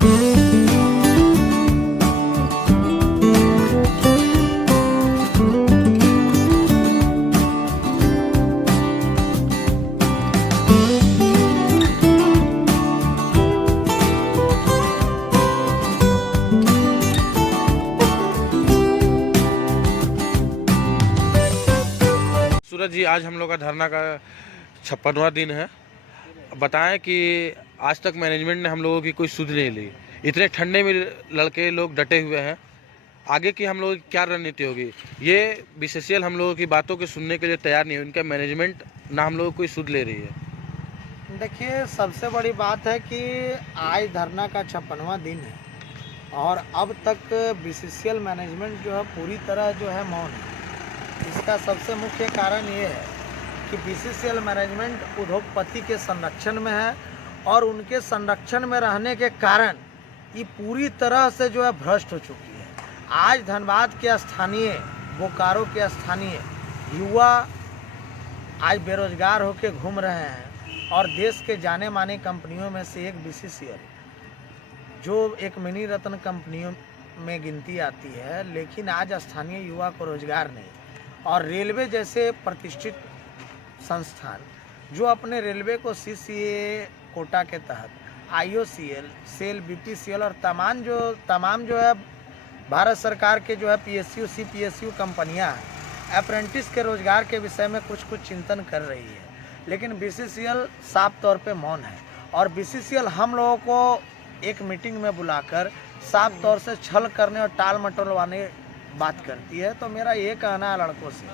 सूरज जी, आज हम लोग का धरना का 56वां दिन है। बताएं कि आज तक मैनेजमेंट ने हम लोगों की कोई सुध नहीं ली। इतने ठंडे में लड़के लोग डटे हुए हैं। आगे की हम लोगों की क्या रणनीति होगी? ये बीसीसीएल हम लोगों की बातों के सुनने के लिए तैयार नहीं है। उनका मैनेजमेंट ना हम लोगों को कोई सुध ले रही है। देखिए, सबसे बड़ी बात है कि आज धरना का 56वां दिन है और अब तक बीसीसीएल मैनेजमेंट जो है पूरी तरह जो है मौन है। इसका सबसे मुख्य कारण ये है कि बीसीसीएल मैनेजमेंट उद्योगपति के संरक्षण में है और उनके संरक्षण में रहने के कारण ये पूरी तरह से जो है भ्रष्ट हो चुकी है। आज धनबाद के स्थानीय, बोकारो के स्थानीय युवा आज बेरोजगार होकर घूम रहे हैं और देश के जाने माने कंपनियों में से एक बीसीसीएल, जो एक मिनी रत्न कंपनियों में गिनती आती है, लेकिन आज स्थानीय युवा को रोजगार नहीं। और रेलवे जैसे प्रतिष्ठित संस्थान जो अपने रेलवे को सीसीए कोटा के तहत आईओसीएल, सेल, बीपीसीएल और तमाम जो है भारत सरकार के जो है पीएसयू, सीपीएसयू कंपनियां हैं, अप्रेंटिस के रोजगार के विषय में कुछ चिंतन कर रही है, लेकिन बीसीसीएल साफ तौर पे मौन है। और बीसीसीएल हम लोगों को एक मीटिंग में बुलाकर साफ तौर से छल करने और टाल मटोलवाने बात करती है। तो मेरा ये कहना है लड़कों से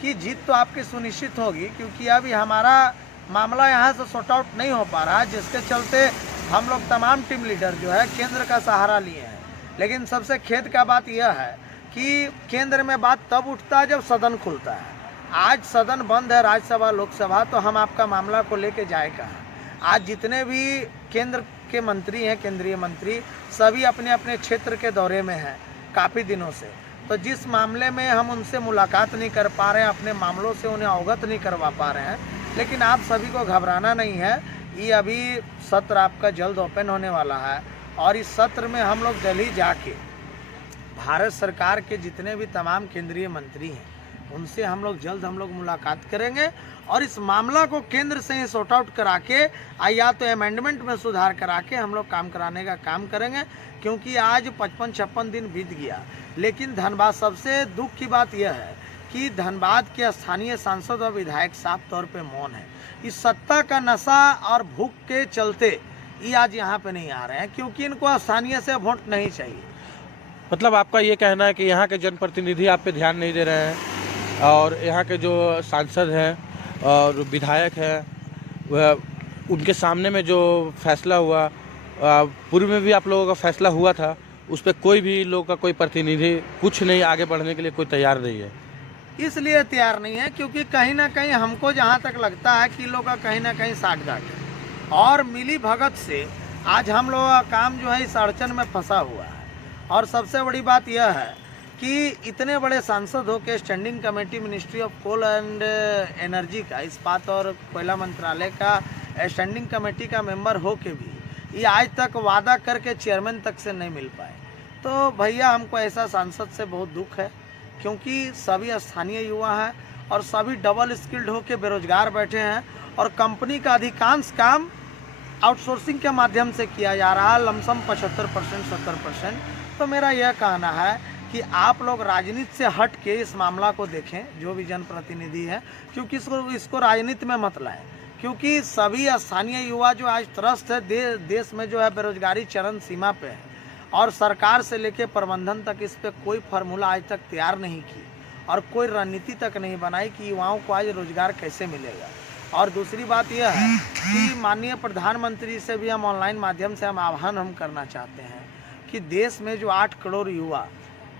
कि जीत तो आपकी सुनिश्चित होगी, क्योंकि अभी हमारा मामला यहाँ से सॉर्ट आउट नहीं हो पा रहा है, जिसके चलते हम लोग तमाम टीम लीडर जो है केंद्र का सहारा लिए हैं। लेकिन सबसे खेद का बात यह है कि केंद्र में बात तब उठता है जब सदन खुलता है। आज सदन बंद है, राज्यसभा लोकसभा, तो हम आपका मामला को लेके जाए कहाँ? आज जितने भी केंद्र के मंत्री हैं, केंद्रीय मंत्री, सभी अपने अपने क्षेत्र के दौरे में हैं काफ़ी दिनों से। तो जिस मामले में हम उनसे मुलाकात नहीं कर पा रहे हैं, अपने मामलों से उन्हें अवगत नहीं करवा पा रहे हैं, लेकिन आप सभी को घबराना नहीं है। ये अभी सत्र आपका जल्द ओपन होने वाला है और इस सत्र में हम लोग दिल्ली जाके भारत सरकार के जितने भी तमाम केंद्रीय मंत्री हैं उनसे हम लोग जल्द मुलाकात करेंगे और इस मामला को केंद्र से ही सॉर्ट आउट करा के या तो अमेंडमेंट में सुधार करा के हम लोग काम कराने का काम करेंगे। क्योंकि आज 55-56 दिन बीत गया, लेकिन धनबाद, सबसे दुख की बात यह है कि धनबाद के स्थानीय सांसद और विधायक साफ तौर पे मौन है। इस सत्ता का नशा और भूख के चलते ये आज यहाँ पे नहीं आ रहे हैं, क्योंकि इनको स्थानीय से वोट नहीं चाहिए। मतलब आपका ये कहना है कि यहाँ के जनप्रतिनिधि आप पे ध्यान नहीं दे रहे हैं और यहाँ के जो सांसद हैं और विधायक हैं, वह उनके सामने में जो फैसला हुआ, पूर्व में भी आप लोगों का फैसला हुआ था, उस पर कोई भी लोग का कोई प्रतिनिधि कुछ नहीं, आगे बढ़ने के लिए कोई तैयार नहीं है। इसलिए तैयार नहीं है क्योंकि कहीं ना कहीं हमको जहाँ तक लगता है कि लोग का कहीं ना कहीं साठगांठ है और मिली भगत से आज हम लोगों का काम जो है इस अड़चन में फंसा हुआ है। और सबसे बड़ी बात यह है कि इतने बड़े सांसद हो के standing committee ministry of coal and energy का, इस्पात और कोयला मंत्रालय का स्टैंडिंग कमेटी का मेंबर हो के भी ये आज तक वादा करके चेयरमैन तक से नहीं मिल पाए। तो भैया, हमको ऐसा सांसद से बहुत दुख है, क्योंकि सभी स्थानीय युवा हैं और सभी डबल स्किल्ड होकर बेरोजगार बैठे हैं और कंपनी का अधिकांश काम आउटसोर्सिंग के माध्यम से किया जा रहा है, लमसम 75%, 70%। तो मेरा यह कहना है कि आप लोग राजनीति से हट के इस मामला को देखें, जो भी जनप्रतिनिधि है, क्योंकि इसको राजनीति में मत लाएं। क्योंकि सभी स्थानीय युवा जो आज त्रस्त है, देश में जो है बेरोजगारी चरम सीमा पे है और सरकार से लेकर प्रबंधन तक इस पे कोई फार्मूला आज तक तैयार नहीं की और कोई रणनीति तक नहीं बनाई कि युवाओं को आज रोजगार कैसे मिलेगा। और दूसरी बात यह है कि माननीय प्रधानमंत्री से भी हम ऑनलाइन माध्यम से हम आह्वान हम करना चाहते हैं कि देश में जो 8 करोड़ युवा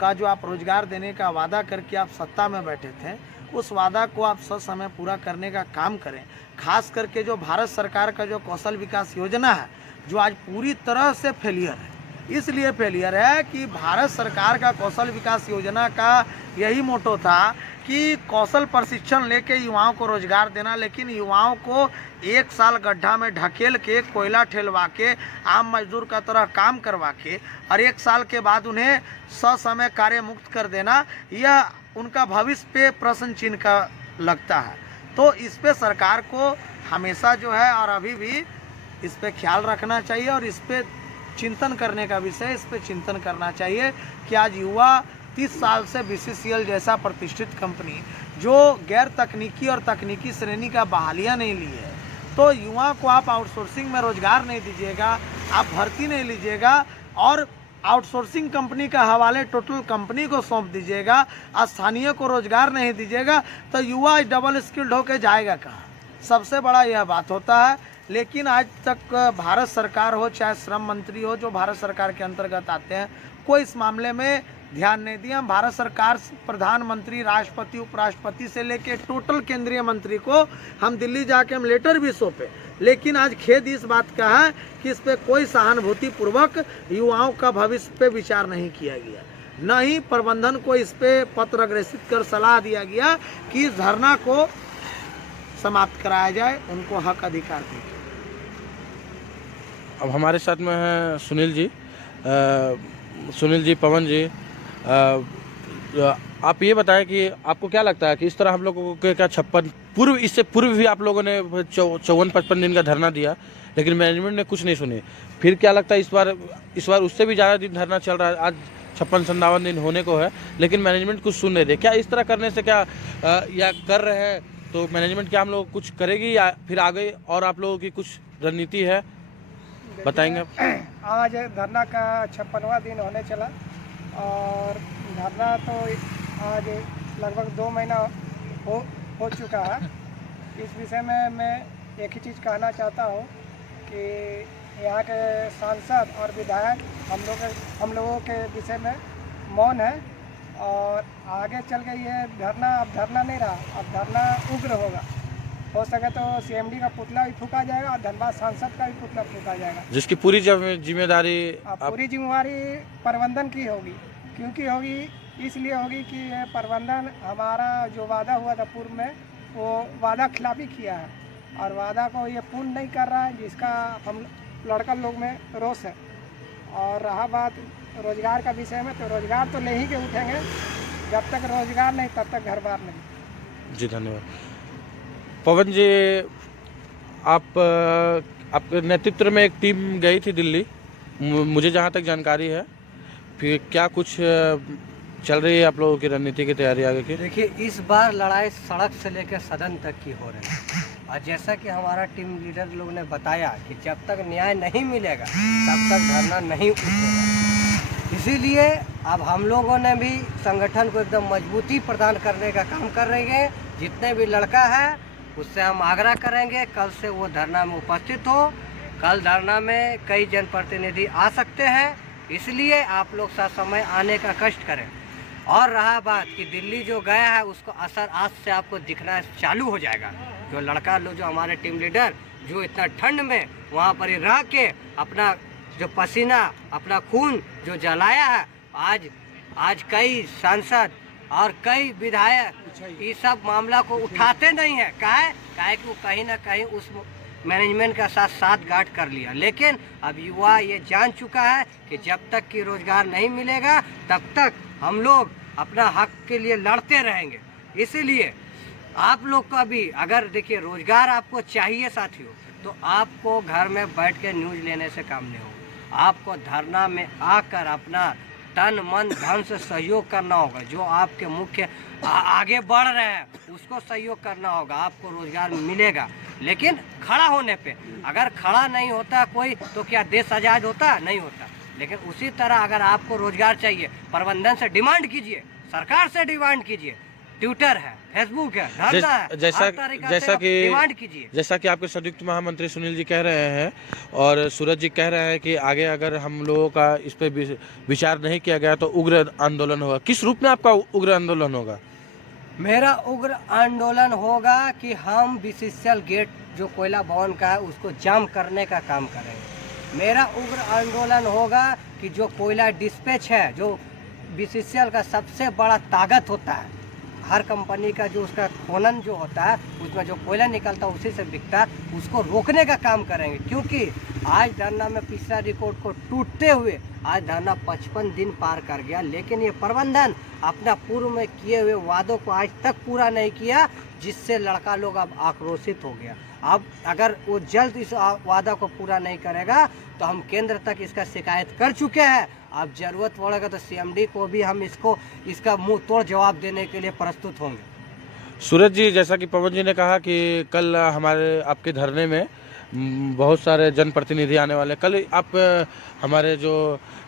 का जो आप रोजगार देने का वादा करके आप सत्ता में बैठे थे, उस वादा को आप ससमय पूरा करने का काम करें। खास करके जो भारत सरकार का जो कौशल विकास योजना है, जो आज पूरी तरह से फेलियर है। इसलिए फेलियर है कि भारत सरकार का कौशल विकास योजना का यही मोटो था कि कौशल प्रशिक्षण लेके युवाओं को रोजगार देना, लेकिन युवाओं को 1 साल गड्ढा में ढकेल के कोयला ठेलवा के आम मजदूर का तरह काम करवा के और 1 साल के बाद उन्हें ससमय कार्य मुक्त कर देना, यह उनका भविष्य पे प्रश्न चिन्ह का लगता है। तो इस पे सरकार को हमेशा जो है और अभी भी इस पे ख्याल रखना चाहिए और इस पे चिंतन करने का विषय, इस पे चिंतन करना चाहिए कि आज युवा 30 साल से BCCL जैसा प्रतिष्ठित कंपनी जो गैर तकनीकी और तकनीकी श्रेणी का बहालियाँ नहीं ली है, तो युवा को आप आउटसोर्सिंग में रोजगार नहीं दीजिएगा, आप भर्ती नहीं लीजिएगा और आउटसोर्सिंग कंपनी का हवाले टोटल कंपनी को सौंप दीजिएगा, स्थानीय को रोजगार नहीं दीजिएगा, तो युवा डबल स्किल्ड होकर जाएगा कहाँ? सबसे बड़ा यह बात होता है। लेकिन आज तक भारत सरकार हो चाहे श्रम मंत्री हो जो भारत सरकार के अंतर्गत आते हैं, कोई इस मामले में ध्यान नहीं दिया। भारत सरकार प्रधानमंत्री, राष्ट्रपति, उपराष्ट्रपति से लेके टोटल केंद्रीय मंत्री को हम दिल्ली जाके हम लेटर भी सौंपे, लेकिन आज खेद इस बात का है कि इस पे कोई सहानुभूति पूर्वक युवाओं का भविष्य पे विचार नहीं किया गया। न ही प्रबंधन को इस पे पत्र अग्रेसित कर सलाह दिया गया कि इस धरना को समाप्त कराया जाए, उनको हक अधिकार दिए। अब हमारे साथ में हैं सुनील जी, पवन जी। आप ये बताएं कि आपको क्या लगता है कि इस तरह हम लोगों के क्या 56 इससे पूर्व भी आप लोगों ने 54-55 दिन का धरना दिया, लेकिन मैनेजमेंट ने कुछ नहीं सुने। फिर क्या लगता है इस बार उससे भी ज़्यादा दिन धरना चल रहा है, आज 56-57 दिन होने को है, लेकिन मैनेजमेंट कुछ सुन नहीं रहे। क्या इस तरह करने से क्या या कर रहे हैं तो मैनेजमेंट क्या हम लोग कुछ करेगी या फिर आगे और आप लोगों की कुछ रणनीति है, बताएंगे आप? आज धरना का 56वां दिन होने चला और धरना तो आज लगभग 2 महीना हो चुका है। इस विषय में मैं एक ही चीज़ कहना चाहता हूँ कि यहाँ के सांसद और विधायक हम लोगों के विषय में मौन है और आगे चल के ये धरना अब धरना नहीं रहा, अब धरना उग्र होगा। हो सके तो CMD का पुतला भी फूका जाएगा और धनबाद सांसद का भी पुतला फूका जाएगा, जिसकी पूरी जिम्मेदारी पूरी जिम्मेवारी प्रबंधन की होगी। क्योंकि होगी इसलिए होगी कि ये प्रबंधन हमारा जो वादा हुआ था पूर्व में, वो वादा खिलाफी किया है और वादा को ये पूर्ण नहीं कर रहा है, जिसका हम लड़का लोग में रोष है। और रहा बात रोजगार का विषय में, तो रोजगार तो ले ही के उठेंगे, जब तक रोजगार नहीं तब तक घर बार नहीं। जी धन्यवाद। पवन जी, आपके नेतृत्व में एक टीम गई थी दिल्ली, मुझे जहाँ तक जानकारी है, फिर क्या कुछ चल रही है आप लोगों की रणनीति की तैयारी आगे की? देखिए, इस बार लड़ाई सड़क से लेकर सदन तक की हो रही है और जैसा कि हमारा टीम लीडर लोग ने बताया कि जब तक न्याय नहीं मिलेगा तब तक धरना नहीं उठेगा। इसीलिए अब हम लोगों ने भी संगठन को एकदम मजबूती प्रदान करने का काम कर रहे हैं। जितने भी लड़का है उससे हम आग्रह करेंगे कल से वो धरना में उपस्थित हो। कल धरना में कई जनप्रतिनिधि आ सकते हैं, इसलिए आप लोग समय आने का कष्ट करें। और रहा बात कि दिल्ली जो गया है उसको असर आज से आपको दिखना चालू हो जाएगा। जो लड़का लोग, जो हमारे टीम लीडर जो इतना ठंड में वहाँ पर ही रह के अपना जो पसीना, अपना खून जो जलाया है, आज कई सांसद और कई विधायक ये सब मामला को उठाते नहीं है। काहे कि वो कहीं ना कहीं उस मैनेजमेंट का साथ गांठ कर लिया। लेकिन अब युवा ये जान चुका है कि जब तक कि रोजगार नहीं मिलेगा तब तक हम लोग अपना हक के लिए लड़ते रहेंगे। इसीलिए आप लोग का भी अगर देखिए रोजगार आपको चाहिए साथियों, तो आपको घर में बैठ के न्यूज़ लेने से काम नहीं होगा। आपको धरना में आकर अपना तन मन धन से सहयोग करना होगा। जो आपके मुख्य आगे बढ़ रहे हैं उसको सहयोग करना होगा, आपको रोजगार मिलेगा। लेकिन खड़ा होने पे, अगर खड़ा नहीं होता कोई तो क्या देश आज़ाद होता? नहीं होता। लेकिन उसी तरह अगर आपको रोजगार चाहिए, प्रबंधन से डिमांड कीजिए, सरकार से डिमांड कीजिए, ट्विटर है, फेसबुक है, धरना है, डिमांड कीजिए। जैसा कि आपके संयुक्त महामंत्री सुनील जी कह रहे हैं और सूरज जी कह रहे हैं कि आगे अगर हम लोगों का इस पे विचार नहीं किया गया तो उग्र आंदोलन होगा। किस रूप में आपका उग्र आंदोलन होगा? मेरा उग्र आंदोलन होगा कि हम BCCL गेट जो कोयला भवन का है उसको जाम करने का काम करेंगे। मेरा उग्र आंदोलन होगा कि जो कोयला डिस्पैच है, जो BCCL का सबसे बड़ा ताकत होता है, हर कंपनी का जो उसका खनन जो होता है, उसमें जो कोयला निकलता है उसी से बिकता है, उसको रोकने का काम करेंगे। क्योंकि आज धरना में पिछला रिकॉर्ड को टूटते हुए आज धरना 55 दिन पार कर गया, लेकिन ये प्रबंधन अपना पूर्व में किए हुए वादों को आज तक पूरा नहीं किया, जिससे लड़का लोग अब आक्रोशित हो गया। अब अगर वो जल्द इस वादा को पूरा नहीं करेगा तो हम केंद्र तक इसका शिकायत कर चुके हैं। अब जरूरत पड़ेगा तो सीएमडी को भी हम इसका मुंह तोड़ जवाब देने के लिए प्रस्तुत होंगे। सूरज जी, जैसा कि पवन जी ने कहा कि कल हमारे आपके धरने में बहुत सारे जनप्रतिनिधि आने वाले, कल आप हमारे जो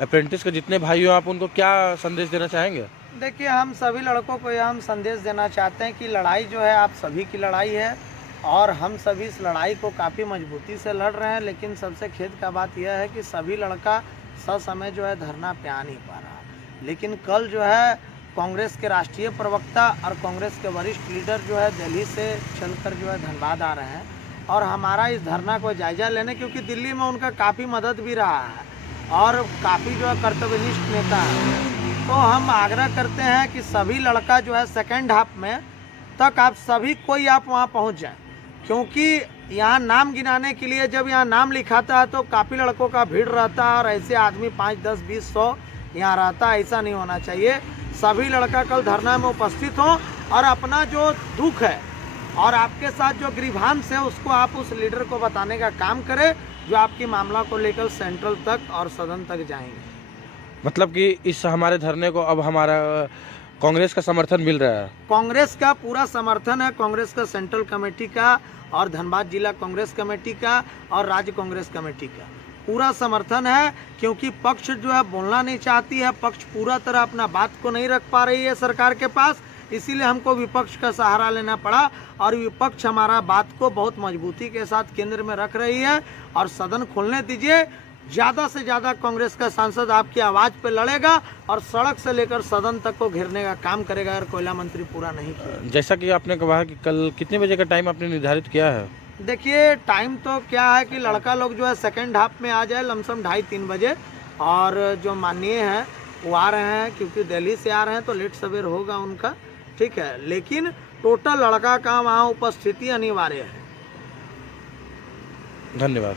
अप्रेंटिस के जितने भाई हो, आप उनको क्या संदेश देना चाहेंगे? देखिए, हम सभी लड़कों को यह हम संदेश देना चाहते हैं कि लड़ाई जो है आप सभी की लड़ाई है और हम सभी इस लड़ाई को काफ़ी मजबूती से लड़ रहे हैं। लेकिन सबसे खेद का बात यह है कि सभी लड़का समय जो है धरना पे आ नहीं पा रहा। लेकिन कल जो है कांग्रेस के राष्ट्रीय प्रवक्ता और कांग्रेस के वरिष्ठ लीडर जो है दिल्ली से चलकर जो है धनबाद आ रहे हैं और हमारा इस धरना को जायजा लेने, क्योंकि दिल्ली में उनका काफ़ी मदद भी रहा है और काफ़ी जो है कर्तव्यनिष्ठ नेता है। तो हम आग्रह करते हैं कि सभी लड़का जो है सेकेंड हाफ में तक आप सभी कोई आप वहाँ पहुँच जाए, क्योंकि यहाँ नाम गिनाने के लिए जब यहाँ नाम लिखाता है तो काफ़ी लड़कों का भीड़ रहता है और ऐसे आदमी 5, 10, 20, 100 यहाँ रहता है। ऐसा नहीं होना चाहिए। सभी लड़का कल धरना में उपस्थित हों और अपना जो दुख है और आपके साथ जो ग्रीवांस है उसको आप उस लीडर को बताने का काम करें, जो आपकी मामला को लेकर सेंट्रल तक और सदन तक जाएंगे। मतलब कि इस हमारे धरने को अब हमारा कांग्रेस का समर्थन मिल रहा है? कांग्रेस का पूरा समर्थन है, कांग्रेस का सेंट्रल कमेटी का और धनबाद जिला कांग्रेस कमेटी का और राज्य कांग्रेस कमेटी का पूरा समर्थन है। क्योंकि पक्ष जो है बोलना नहीं चाहती है, पक्ष पूरा तरह अपना बात को नहीं रख पा रही है सरकार के पास, इसीलिए हमको विपक्ष का सहारा लेना पड़ा और विपक्ष हमारा बात को बहुत मजबूती के साथ केंद्र में रख रही है। और सदन खोलने दीजिए, ज़्यादा से ज़्यादा कांग्रेस का सांसद आपकी आवाज़ पे लड़ेगा और सड़क से लेकर सदन तक को घेरने का काम करेगा अगर कोयला मंत्री पूरा नहीं किया। जैसा कि आपने कहा कि कल कितने बजे का टाइम आपने निर्धारित किया है? देखिए, टाइम तो क्या है कि लड़का लोग जो है सेकेंड हाफ में आ जाए लमसम 2:30-3 बजे, और जो माननीय हैं वो आ रहे हैं क्योंकि दिल्ली से आ रहे हैं तो लेट सवेर होगा उनका, ठीक है। लेकिन टोटल लड़का का वहाँ उपस्थिति अनिवार्य है। धन्यवाद।